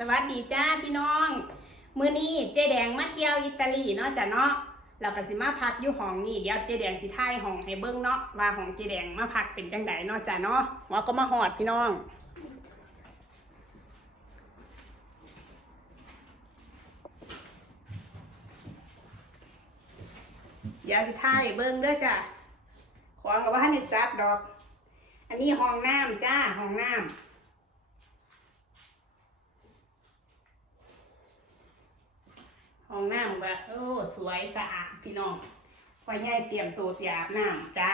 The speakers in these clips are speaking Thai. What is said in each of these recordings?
สวัสดีจ้าพี่น้อง มือนี้เจ๊แดงมาเที่ยวอิตาลีเนาะจ้ะเนาะเราก็สิมาพักอยู่ห้องนี่เดี๋ยวเจ๊แดงสิถ่ายห้องให้เบิ่งเนาะว่าห้องเจ๊แดงมาพักเป็นจังไดเนาะจ้ะเนาะว่าก็มาฮอดพี่น้องเดี๋ยวสิถ่ายเบิ่งเด้อจ้ะของกับว่าให้จับดอก อันนี้ห้องน้ำจ้าห้องน้ำ ห้องน้ำแบบโอ้สวยสะอาดพี่น้องพ่อใหญ่เตรียมตัวเสียอาบน้ำจ้า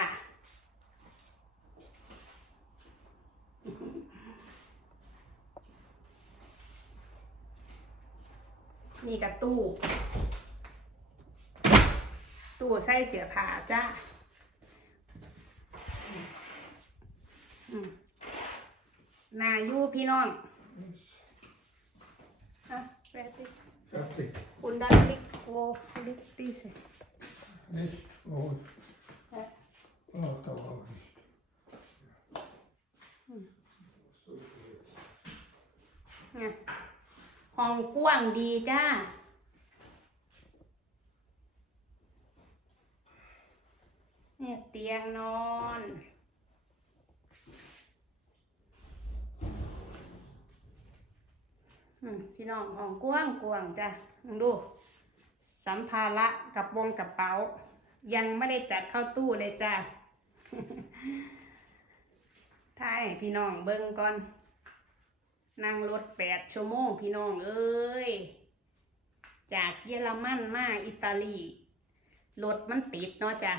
นี่กับตู้ ตู้ใส่เสียผ้าจ้าอืมนาอยู่พี่น้องอะแปดสิ Fertig. Und dann liegt, wo liegt diese? Nicht? Oh, Ja. oh da war nicht. Hm. So jetzt. เนี่ยห้องกว้างดีจ้าเนี่ยเตียงนอน อืม พี่น้องห้องกว้างกว้างจ้ะลองดู สัมภาระกับวงกระเป๋า ยังไม่ได้จัดเข้าตู้เลยจ้ะท้ายให้พี่น้องเบิ่งก่อน นั่งรถแปดชั่วโมงพี่น้องเอ้ย จากเยอรมันมาอิตาลี รถมันติดเนาะจ้ะ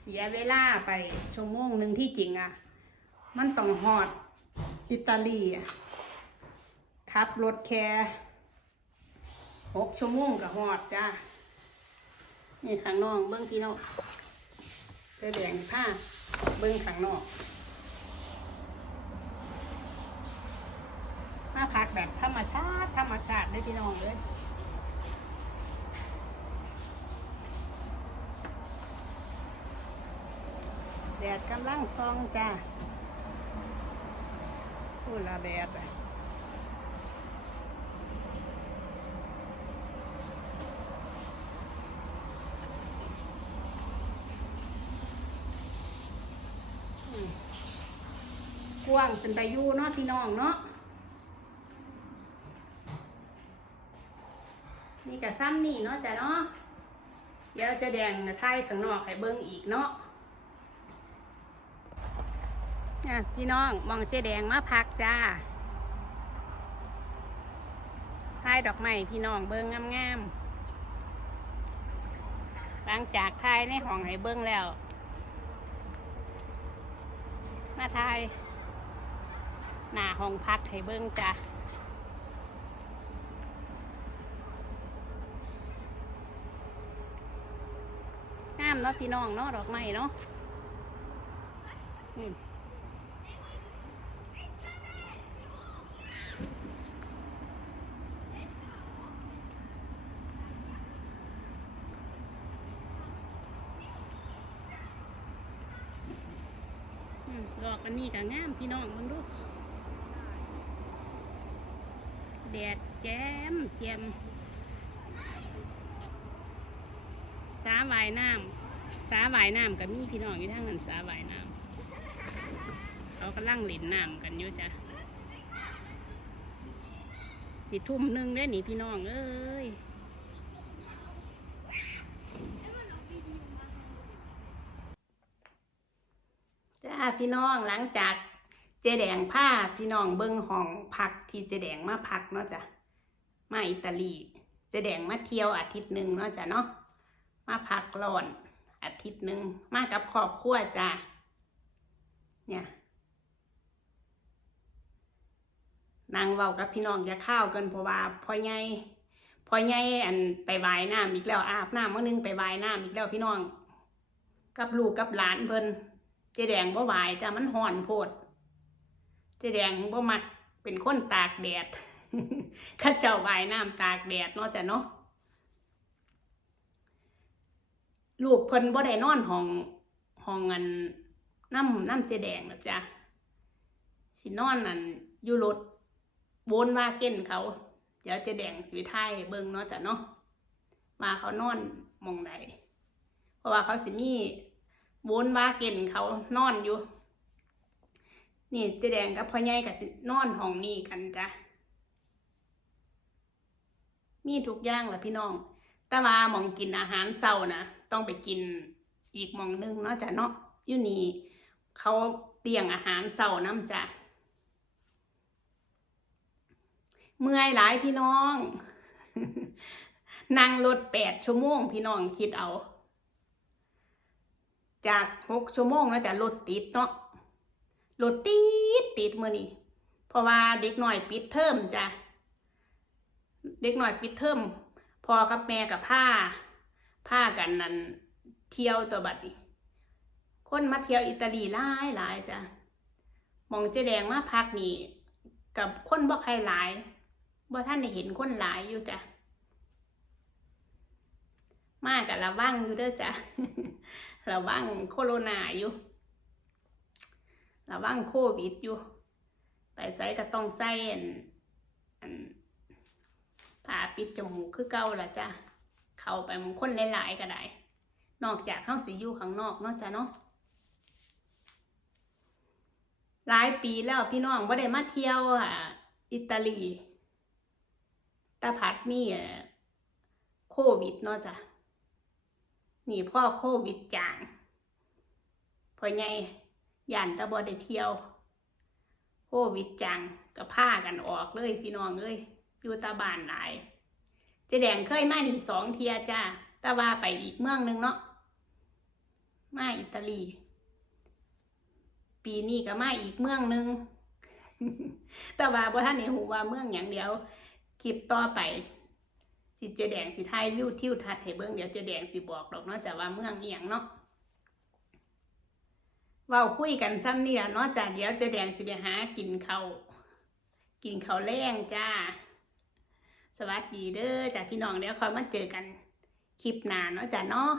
เสียเวลาไปชั่วโมงหนึ่งที่จริงอะ่ะ มันต้องหอดอิตาลีอะ ขับรถแค่หกชั่วโมงกับหอดจ้า นี่ข้างนอกเบิ้องพี่น้องเสื้อแดงผ้าเบิ้องข้างนอกมาพักแบบธรรมชาติธรรมชาติเลยพี่น้องเลยแดดกำลังซองจ้าพูดละแดดอะ กว้างเป็นตายูเนาะพี่น้องเนาะนี่กับซ้ำนี่เนาะจ้ะเนาะเดี๋ยวจะแดงไทยข้างนอกให้เบิ้งอีกเนาะอะพี่น้องมองเจ๊แดงมาพักจ้าทายดอกไม้พี่น้องเบิ้งงามๆหลังจากทายในห้องให้เบิ้งแล้ว มาทาย หน้าห้องพักให้เบิ้งจ้างามเนาะพี่น้องเนาะดอกไม้เนาะอืมดอกอันนี้ก็งามพี่น้องมันดู แดดแจ่มเจียมสาว่ายน้ำสาว่ายน้ำกับมีพี่น้องอยู่ทางนั้นสาว่ายน้ำเขากำลังเล่นน้ำกันอยู่จ้ะสิทุ่มหนึ่งได้หนิพี่น้องเอ้ยจ้าพี่น้องหลังจาก เจแดงผ้าพี่น้องเบิ้งห้องพักที่เจแดงมาพักเนาะจ้ะมาอิตาลีเจแดงมาเที่ยวอาทิตย์หนึ่งเนาะจ้ะเนาะมาพักร้อนอาทิตย์หนึ่งมากับครอบครัวจ้าเนี่ยนางเว้ากับพี่น้องอย่าข้าวกันเพราะว่าพ่อใหญ่พ่อใหญ่อันไปว่ายน้ำอีกแล้วอาบน้ำมื้อนึงไปว่ายน้ำอีกแล้วพี่น้อง กับลูกกับหลานเพิ่นเจแดงบ่วายจ้ามันห่อนโพด เจแดงบ่มักเป็นคนตากแดดข้าเจ้าว่ายน้ำตากแดดเนาะจ้ะเนาะลูกเพิ่นบ่ได้นอนห้องห้องอันน้ำน้ำเจแดงหรอกจ้ะสินอนอันอยู่รถโวนว่าเก้นเขา เดี๋ยวเจแดงสีไทยเบิ่งเนาะจ้ะเนาะว่าเขานอนมองใดเพราะว่าเขาสิมีโวนว่าเก้นเขานอนอยู่ นี่เจแดงกับพ่อใหญ่กับนอนห้องนี้กันจ้ะมีทุกอย่างแหละพี่น้อง แต่ว่ามองกินอาหารเช้านะต้องไปกินอีกมองหนึงเนาะจ้ะเนาะอยู่นี่เขาเลี้ยงอาหารเช้าน้ำจ้ะเมื่อยหลายพี่น้องนั่งรถแปดชั่วโมงพี่น้องคิดเอา จากหกชั่วโมงแล้วจะรถติดเนาะ รถติดติดมือนี่เพราะว่าเด็กหน่อยปิดเทอมจ้ะเด็กหน่อยปิดเทอมพอกับแม่กับผ้าผ้ากันนั่นเที่ยวตัวบัดนี้คนมาเที่ยวอิตาลีหลายหลายจ้ะมองเจแดงมาพักนี่กับคนบ่ใครหลายบ่ท่านได้เห็นคนหลายอยู่จ้ะมากับระวังอยู่เด้อจ้ะระวังโคโรนาอยู่ ระวังโควิดอยู่ ไปใส่ก็ต้องใส่อันผ้าปิดจมูกคือเก่าละจ้ะ เข้าไปมองคนหลายๆก็ได้ นอกจากเข้าสิอยู่ข้างนอกนาะจ้ะเนาะหลายปีแล้วพี่น้องบ่ได้มาเที่ยวอะอิตาลีแตาพัดมีเอ่อโควิดเนาะจ้ะนี่พ่อโควิดจางพอใหญ่ ย่านตะบ่ได้เที่ยวโควิดจังก็พากันออกเลยพี่น้องเอ้ยอยู่ตาบานหลายเจ๊แดงเคยมานี่สองเทียจ้าต่ว่าไปอีกเมืองหนึงเนาะมาอิตาลี ปีนี้ก็มาอีกเมืองหนึงต่ว่าบ่ท่านนี่หูว่าเมืองอย่างเดียวคลิปต่อไปสิเจแดงสิถ่ายวิวทิวทัศน์ให้เบิ่งเดี๋ยวเจแดงสิบอกดอกเนาะจะว่าเมืองอีหยังเนาะ เว้าคุยกันซ้ำนี่ล่ะเนาะจ้ะเดี๋ยวจะแดงสิไปหากินเขากินเขาแรงจ้า สวัสดีเด้อจ้ะพี่น้องเดี๋ยวคอยมาเจอกันคลิปหน้าเนาะจ้ะเนาะ